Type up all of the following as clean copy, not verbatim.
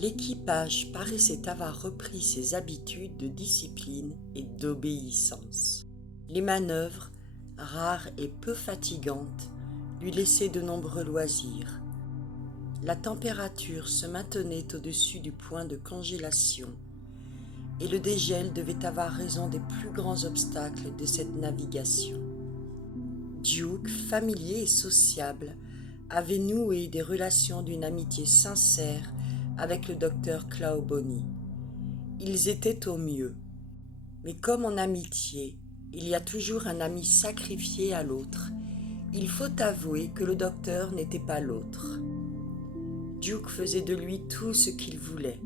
L'équipage paraissait avoir repris ses habitudes de discipline et d'obéissance. Les manœuvres, rares et peu fatigantes, lui laissaient de nombreux loisirs. La température se maintenait au-dessus du point de congélation et le dégel devait avoir raison des plus grands obstacles de cette navigation. Duke, familier et sociable, avait noué des relations d'une amitié sincère avec le docteur Clawbonny. Ils étaient au mieux. Mais comme en amitié, il y a toujours un ami sacrifié à l'autre, il faut avouer que le docteur n'était pas l'autre. Duke faisait de lui tout ce qu'il voulait.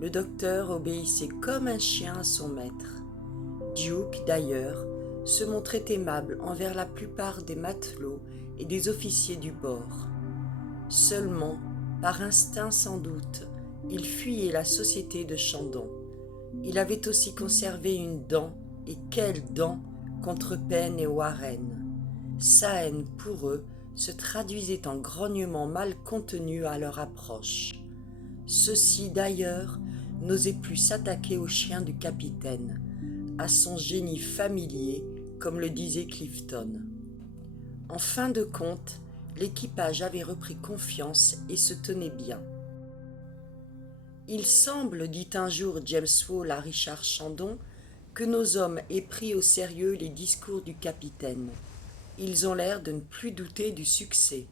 Le docteur obéissait comme un chien à son maître. Duke, d'ailleurs, se montrait aimable envers la plupart des matelots et des officiers du bord. Seulement, par instinct sans doute, il fuyait la société de Chandon. Il avait aussi conservé une dent, et quelle dent, contre Penn et Warren. Sa haine pour eux se traduisait en grognements mal contenus à leur approche. Ceux-ci, d'ailleurs, n'osaient plus s'attaquer aux chiens du capitaine, à son génie familier, comme le disait Clifton. En fin de compte, l'équipage avait repris confiance et se tenait bien. Il semble, dit un jour James Wall à Richard Chandon, que nos hommes aient pris au sérieux les discours du capitaine. Ils ont l'air de ne plus douter du succès.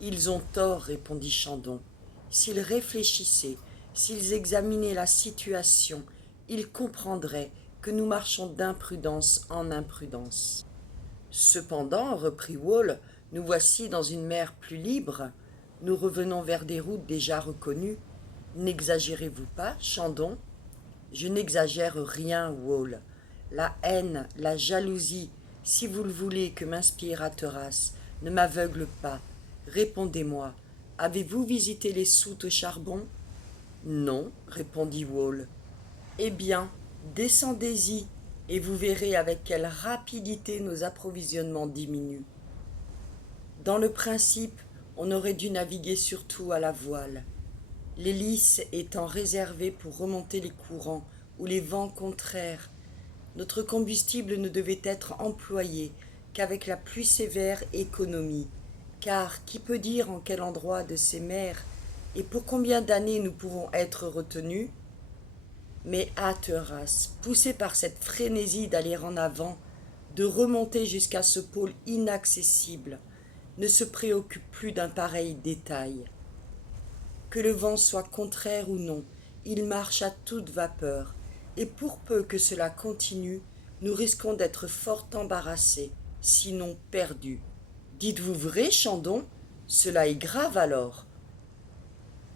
Ils ont tort, répondit Chandon. S'ils réfléchissaient, s'ils examinaient la situation, ils comprendraient que nous marchons d'imprudence en imprudence. Cependant, reprit Wall, nous voici dans une mer plus libre. Nous revenons vers des routes déjà reconnues. N'exagérez-vous pas, Chandon ? Je n'exagère rien, Wall. La haine, la jalousie, si vous le voulez, que m'inspire Hatteras, ne m'aveugle pas. Répondez-moi, avez-vous visité les soutes au charbon ? Non, répondit Wall. Eh bien, descendez-y, et vous verrez avec quelle rapidité nos approvisionnements diminuent. Dans le principe, on aurait dû naviguer surtout à la voile, l'hélice étant réservée pour remonter les courants ou les vents contraires. Notre combustible ne devait être employé qu'avec la plus sévère économie, car qui peut dire en quel endroit de ces mers et pour combien d'années nous pourrons être retenus ? Mais Hatteras, poussé par cette frénésie d'aller en avant, de remonter jusqu'à ce pôle inaccessible, ne se préoccupe plus d'un pareil détail. Que le vent soit contraire ou non, il marche à toute vapeur, et pour peu que cela continue, nous risquons d'être fort embarrassés, sinon perdus. Dites-vous vrai, Chandon ? Cela est grave alors.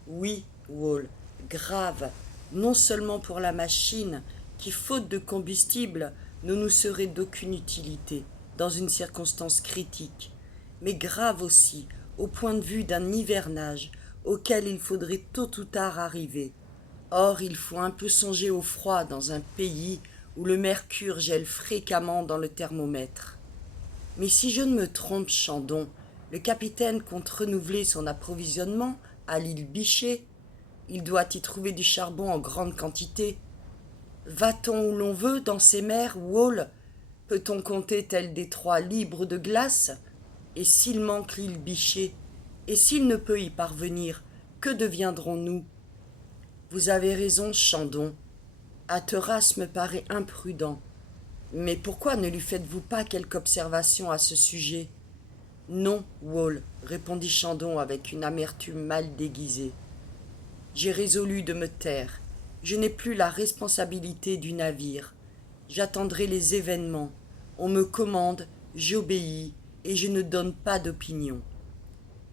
Oui, Wall, grave, non seulement pour la machine, qui, faute de combustible, ne nous serait d'aucune utilité, dans une circonstance critique, mais grave aussi, au point de vue d'un hivernage, auquel il faudrait tôt ou tard arriver. Or, il faut un peu songer au froid dans un pays où le mercure gèle fréquemment dans le thermomètre. Mais si je ne me trompe, Chandon, le capitaine compte renouveler son approvisionnement à l'île Bichet. Il doit y trouver du charbon en grande quantité. Va-t-on où l'on veut dans ces mers, Wall ? Peut-on compter tel détroit libre de glace ? Et s'il manque l'île Bichet ? Et s'il ne peut y parvenir, que deviendrons-nous ? Vous avez raison, Chandon. Hatteras me paraît imprudent. Mais pourquoi ne lui faites-vous pas quelque observation à ce sujet ? Non, Wall, répondit Chandon avec une amertume mal déguisée. J'ai résolu de me taire. Je n'ai plus la responsabilité du navire. J'attendrai les événements. On me commande, j'obéis, et je ne donne pas d'opinion.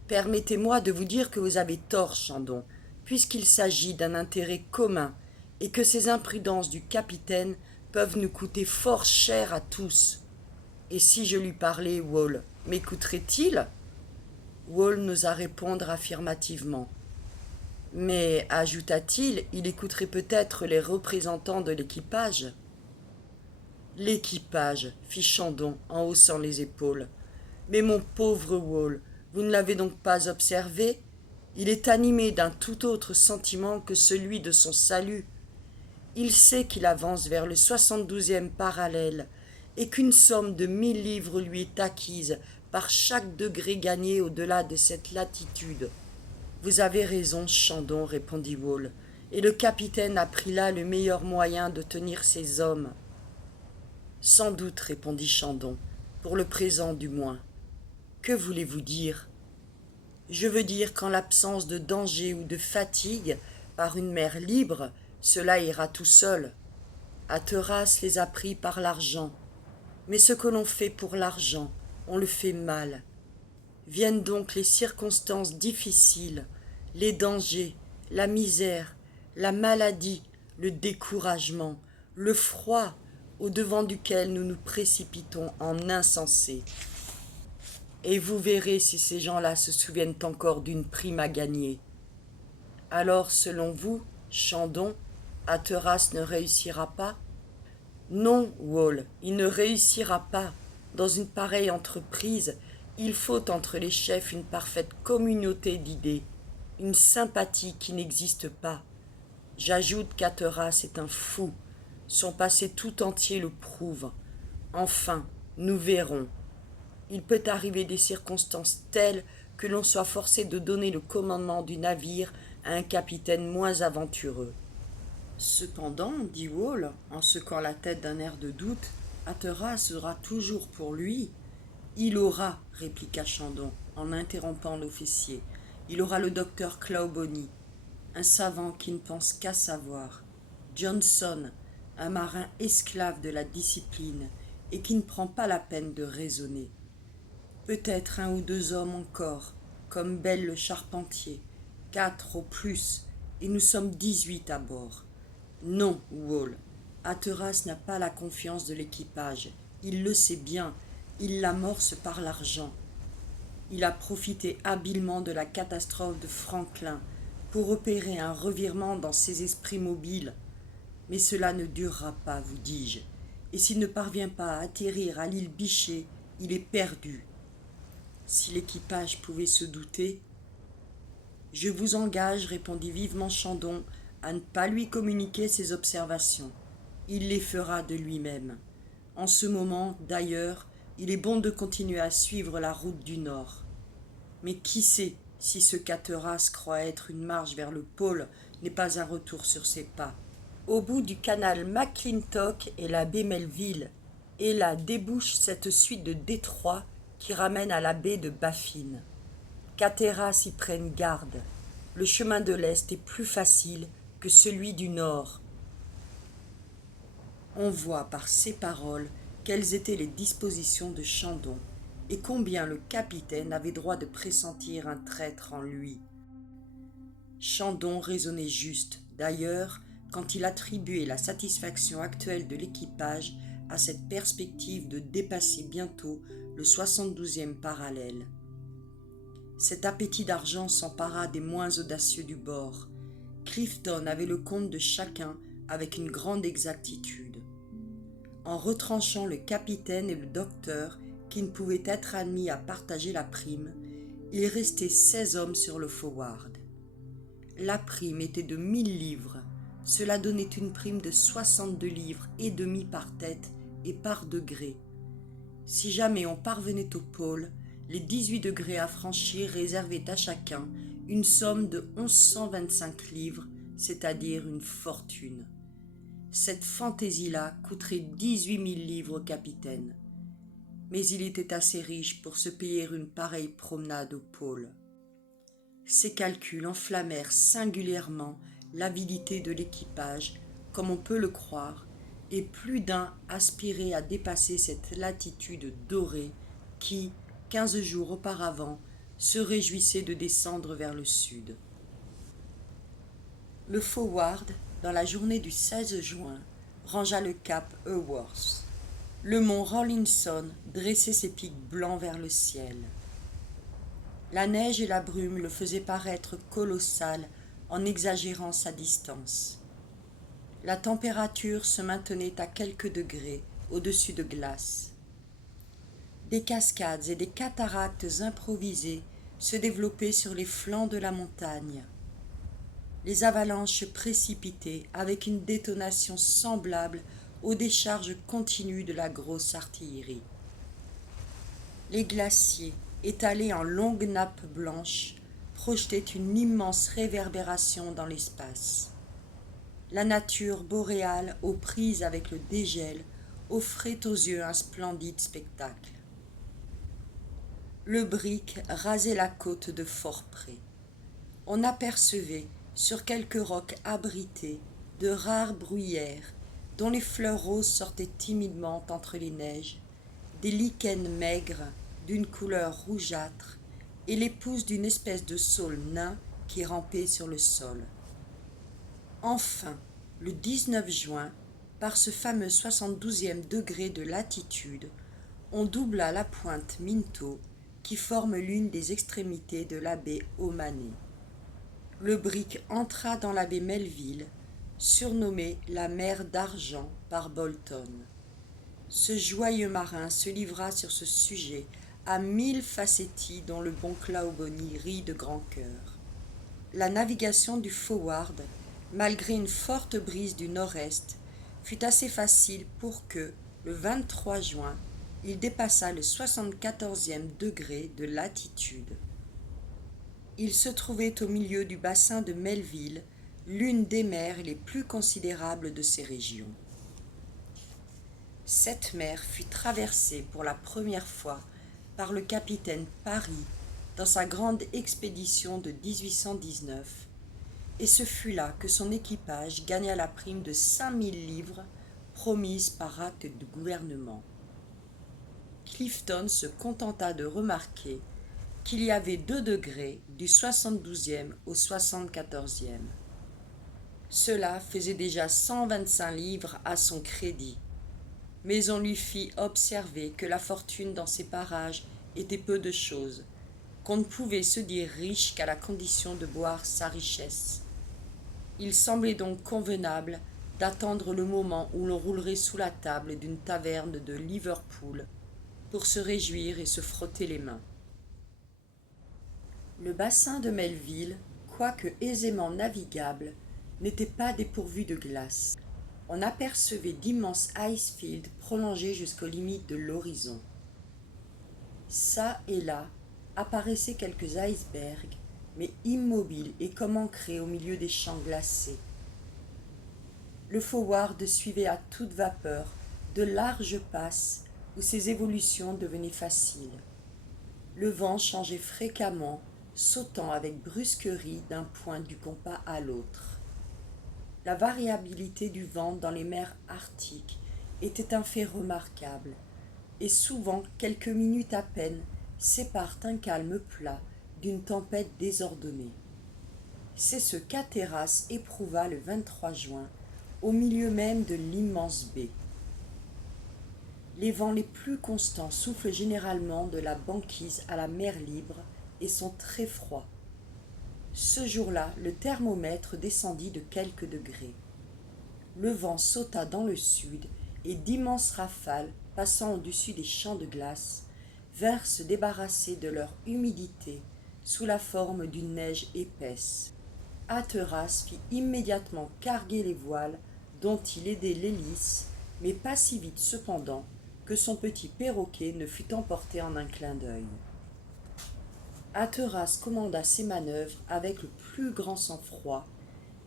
Permettez-moi de vous dire que vous avez tort, Chandon, puisqu'il s'agit d'un intérêt commun, et que ces imprudences du capitaine peuvent nous coûter fort cher à tous. Et si je lui parlais, Wall, m'écouterait-il ? Wall n'osa répondre affirmativement. Mais, ajouta-t-il, il écouterait peut-être les représentants de l'équipage. L'équipage, fit Chandon en haussant les épaules. Mais mon pauvre Wall, Vous ne l'avez donc pas observé? Il est animé d'un tout autre sentiment que celui de son salut. Il sait qu'il avance vers le 72e parallèle et qu'une somme de 1000 livres lui est acquise par chaque degré gagné au-delà de cette latitude. Vous avez raison, Chandon, répondit Wall, et le capitaine a pris là le meilleur moyen de tenir ses hommes. Sans doute, répondit Chandon, pour le présent du moins. Que voulez-vous dire? Je veux dire qu'en l'absence de danger ou de fatigue, par une mer libre, cela ira tout seul. Hatteras les a pris par l'argent. Mais ce que l'on fait pour l'argent, on le fait mal. Viennent donc les circonstances difficiles, les dangers, la misère, la maladie, le découragement, le froid, au-devant duquel nous nous précipitons en insensés. Et vous verrez si ces gens-là se souviennent encore d'une prime à gagner. Alors, selon vous, Chandon, Hatteras ne réussira pas? Non, Wall, il ne réussira pas. Dans une pareille entreprise, il faut entre les chefs une parfaite communauté d'idées, une sympathie qui n'existe pas. J'ajoute qu'Hatteras est un fou. Son passé tout entier le prouve. Enfin, nous verrons. Il peut arriver des circonstances telles que l'on soit forcé de donner le commandement du navire à un capitaine moins aventureux. Cependant, dit Wall, en secouant la tête d'un air de doute, Hatteras sera toujours pour lui. Il aura, répliqua Chandon, en interrompant l'officier, il aura le docteur Clawbonny, un savant qui ne pense qu'à savoir, Johnson, un marin esclave de la discipline et qui ne prend pas la peine de raisonner. Peut-être un ou deux hommes encore, comme Bell le charpentier, 4 au plus, et nous sommes 18 à bord. Non, Wall, Hatteras n'a pas la confiance de l'équipage, il le sait bien, il l'amorce par l'argent. Il a profité habilement de la catastrophe de Franklin pour opérer un revirement dans ses esprits mobiles. Mais cela ne durera pas, vous dis-je, et s'il ne parvient pas à atterrir à l'île Bichet, il est perdu. Si l'équipage pouvait se douter. Je vous engage, répondit vivement Chandon, à ne pas lui communiquer ses observations. Il les fera de lui-même. En ce moment, d'ailleurs, il est bon de continuer à suivre la route du Nord. Mais qui sait si ce qu'Hatteras croit être une marche vers le pôle n'est pas un retour sur ses pas. Au bout du canal McClintock et la baie Melville, et là débouche cette suite de détroits qui ramène à la baie de Baffin. Qu'Hatteras y prenne garde. Le chemin de l'Est est plus facile que celui du Nord. On voit par ces paroles quelles étaient les dispositions de Chandon et combien le capitaine avait droit de pressentir un traître en lui. Chandon raisonnait juste, d'ailleurs, quand il attribuait la satisfaction actuelle de l'équipage à cette perspective de dépasser bientôt le 72e parallèle. Cet appétit d'argent s'empara des moins audacieux du bord. Clifton avait le compte de chacun avec une grande exactitude. En retranchant le capitaine et le docteur qui ne pouvaient être admis à partager la prime, il restait 16 hommes sur le forward. La prime était de 1000 livres. Cela donnait une prime de 62 livres et demi par tête et par degré. Si jamais on parvenait au pôle, les 18 degrés à franchir réservaient à chacun une somme de 1125 livres, c'est-à-dire une fortune. Cette fantaisie-là coûterait 18 000 livres au capitaine. Mais il était assez riche pour se payer une pareille promenade au pôle. Ces calculs enflammèrent singulièrement l'avidité de l'équipage, comme on peut le croire, et plus d'un aspirait à dépasser cette latitude dorée qui, 15 jours auparavant, se réjouissait de descendre vers le sud. Le forward, dans la journée du 16 juin, rangea le cap Haworth. Le mont Rawlinson dressait ses pics blancs vers le ciel. La neige et la brume le faisaient paraître colossal en exagérant sa distance. La température se maintenait à quelques degrés au-dessus de glace. Des cascades et des cataractes improvisées se développer sur les flancs de la montagne. Les avalanches se précipitaient avec une détonation semblable aux décharges continues de la grosse artillerie. Les glaciers, étalés en longues nappes blanches, projetaient une immense réverbération dans l'espace. La nature boréale, aux prises avec le dégel, offrait aux yeux un splendide spectacle. Le brick rasait la côte de fort près. On apercevait, sur quelques rocs abrités, de rares bruyères, dont les fleurs roses sortaient timidement entre les neiges, des lichens maigres, d'une couleur rougeâtre, et les pousses d'une espèce de saule nain qui rampait sur le sol. Enfin, le 19 juin, par ce fameux 72e degré de latitude, on doubla la pointe Minto, qui forme l'une des extrémités de la baie Omané. Le brick entra dans la baie Melville, surnommée la mer d'argent par Bolton. Ce joyeux marin se livra sur ce sujet à 1000 facéties dont le bon Clawbonny rit de grand cœur. La navigation du Forward, malgré une forte brise du nord-est, fut assez facile pour que, le 23 juin, il dépassât le 74e degré de latitude. Il se trouvait au milieu du bassin de Melville, l'une des mers les plus considérables de ces régions. Cette mer fut traversée pour la première fois par le capitaine Parry dans sa grande expédition de 1819, et ce fut là que son équipage gagna la prime de 5000 livres promise par acte de gouvernement. Clifton se contenta de remarquer qu'il y avait 2 degrés du 72e au 74e. Cela faisait déjà 125 livres à son crédit, mais on lui fit observer que la fortune dans ces parages était peu de chose, qu'on ne pouvait se dire riche qu'à la condition de boire sa richesse. Il semblait donc convenable d'attendre le moment où l'on roulerait sous la table d'une taverne de Liverpool pour se réjouir et se frotter les mains. Le bassin de Melville, quoique aisément navigable, n'était pas dépourvu de glace. On apercevait d'immenses icefields prolongés jusqu'aux limites de l'horizon. Ça et là apparaissaient quelques icebergs, mais immobiles et comme ancrés au milieu des champs glacés. Le Forward suivait à toute vapeur de larges passes où ses évolutions devenaient faciles. Le vent changeait fréquemment, sautant avec brusquerie d'un point du compas à l'autre. La variabilité du vent dans les mers arctiques était un fait remarquable, et souvent quelques minutes à peine séparent un calme plat d'une tempête désordonnée. C'est ce qu'Hatteras éprouva le 23 juin, au milieu même de l'immense baie. Les vents les plus constants soufflent généralement de la banquise à la mer libre et sont très froids. Ce jour-là, le thermomètre descendit de quelques degrés. Le vent sauta dans le sud et d'immenses rafales, passant au-dessus des champs de glace, vinrent se débarrasser de leur humidité sous la forme d'une neige épaisse. Hatteras fit immédiatement carguer les voiles dont il aidait l'hélice, mais pas si vite cependant que son petit perroquet ne fut emporté en un clin d'œil. Hatteras commanda ses manœuvres avec le plus grand sang-froid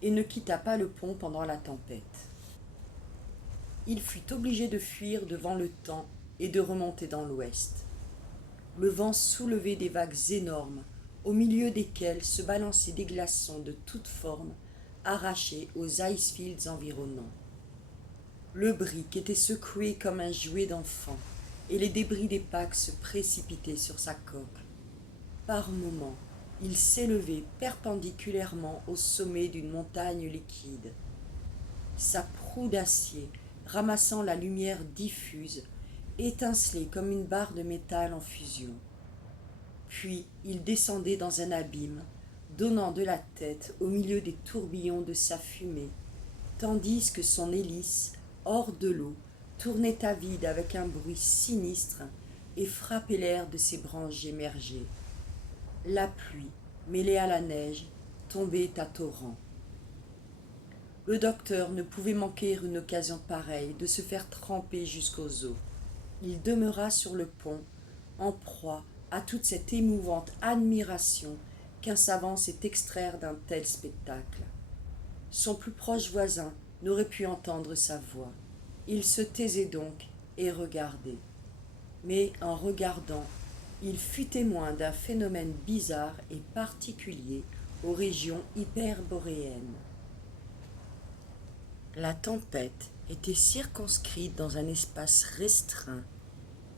et ne quitta pas le pont pendant la tempête. Il fut obligé de fuir devant le temps et de remonter dans l'ouest. Le vent soulevait des vagues énormes, au milieu desquelles se balançaient des glaçons de toutes formes, arrachés aux icefields environnants. Le brick était secoué comme un jouet d'enfant, et les débris des packs se précipitaient sur sa coque. Par moments, il s'élevait perpendiculairement au sommet d'une montagne liquide. Sa proue d'acier, ramassant la lumière diffuse, étincelait comme une barre de métal en fusion. Puis il descendait dans un abîme, donnant de la tête au milieu des tourbillons de sa fumée, tandis que son hélice, hors de l'eau, tournait à vide avec un bruit sinistre et frappait l'air de ses branches émergées. La pluie, mêlée à la neige, tombait à torrents. Le docteur ne pouvait manquer une occasion pareille de se faire tremper jusqu'aux os. Il demeura sur le pont, en proie à toute cette émouvante admiration qu'un savant sait extraire d'un tel spectacle. Son plus proche voisin n'aurait pu entendre sa voix. Il se taisait donc et regardait. Mais en regardant, il fut témoin d'un phénomène bizarre et particulier aux régions hyperboréennes. La tempête était circonscrite dans un espace restreint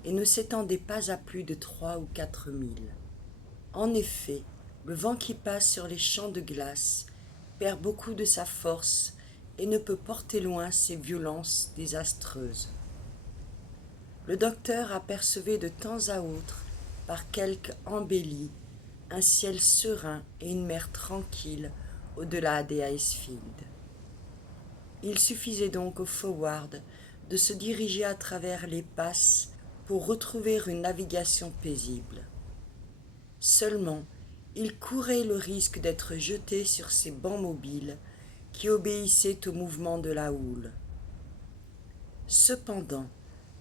et ne s'étendait pas à plus de 3 ou 4 milles. En effet, le vent qui passe sur les champs de glace perd beaucoup de sa force et ne peut porter loin ses violences désastreuses. Le docteur apercevait de temps à autre, par quelque embellie, un ciel serein et une mer tranquille au-delà des Icefields. Il suffisait donc au Forward de se diriger à travers les passes pour retrouver une navigation paisible. Seulement, il courait le risque d'être jeté sur ces bancs mobiles qui obéissaient au mouvement de la houle. Cependant,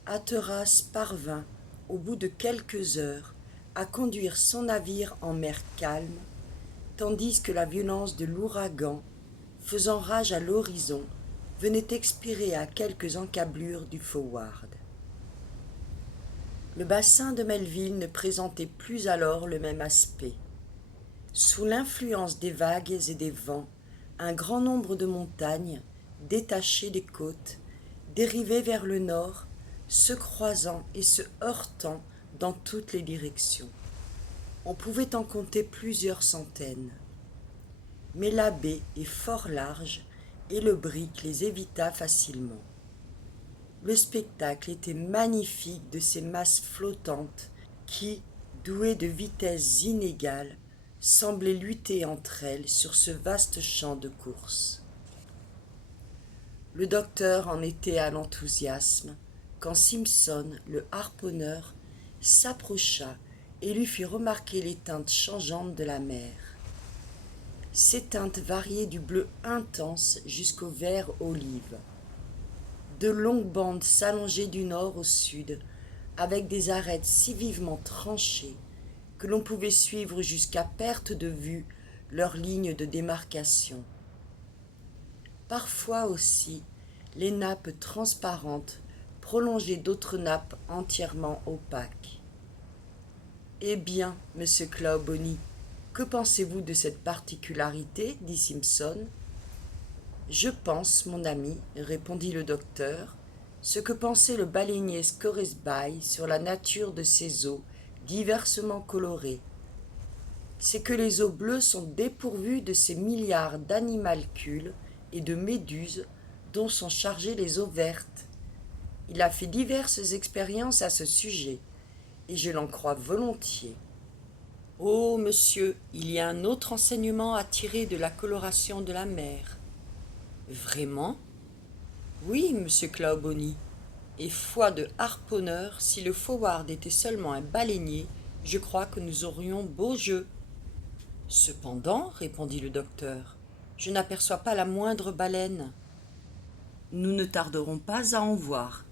Hatteras parvint, au bout de quelques heures, à conduire son navire en mer calme, tandis que la violence de l'ouragan, faisant rage à l'horizon, venait expirer à quelques encablures du Forward. Le bassin de Melville ne présentait plus alors le même aspect. Sous l'influence des vagues et des vents, un grand nombre de montagnes, détachées des côtes, dérivaient vers le nord, se croisant et se heurtant dans toutes les directions. On pouvait en compter plusieurs centaines. Mais la baie est fort large et le brick les évita facilement. Le spectacle était magnifique de ces masses flottantes qui, douées de vitesses inégales, semblaient lutter entre elles sur ce vaste champ de course. Le docteur en était à l'enthousiasme quand Simpson, le harponneur, s'approcha et lui fit remarquer les teintes changeantes de la mer. Ces teintes variaient du bleu intense jusqu'au vert olive. De longues bandes s'allongeaient du nord au sud, avec des arêtes si vivement tranchées que l'on pouvait suivre jusqu'à perte de vue leur ligne de démarcation. Parfois aussi, les nappes transparentes prolongeaient d'autres nappes entièrement opaques. « Eh bien, monsieur Clawbonny, que pensez-vous de cette particularité » dit Simpson. « Je pense, mon ami, répondit le docteur, ce que pensait le baleinier Scoresby sur la nature de ces eaux diversement colorées. C'est que les eaux bleues sont dépourvues de ces milliards d'animalcules et de méduses dont sont chargées les eaux vertes. Il a fait diverses expériences à ce sujet, et je l'en crois volontiers. Oh, monsieur, il y a un autre enseignement à tirer de la coloration de la mer. Vraiment ? Oui, monsieur Clawbonny. Et foi de harponneur, si le Forward était seulement un baleinier, je crois que nous aurions beau jeu. Cependant, répondit le docteur, je n'aperçois pas la moindre baleine. Nous ne tarderons pas à en voir.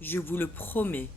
Je vous le promets.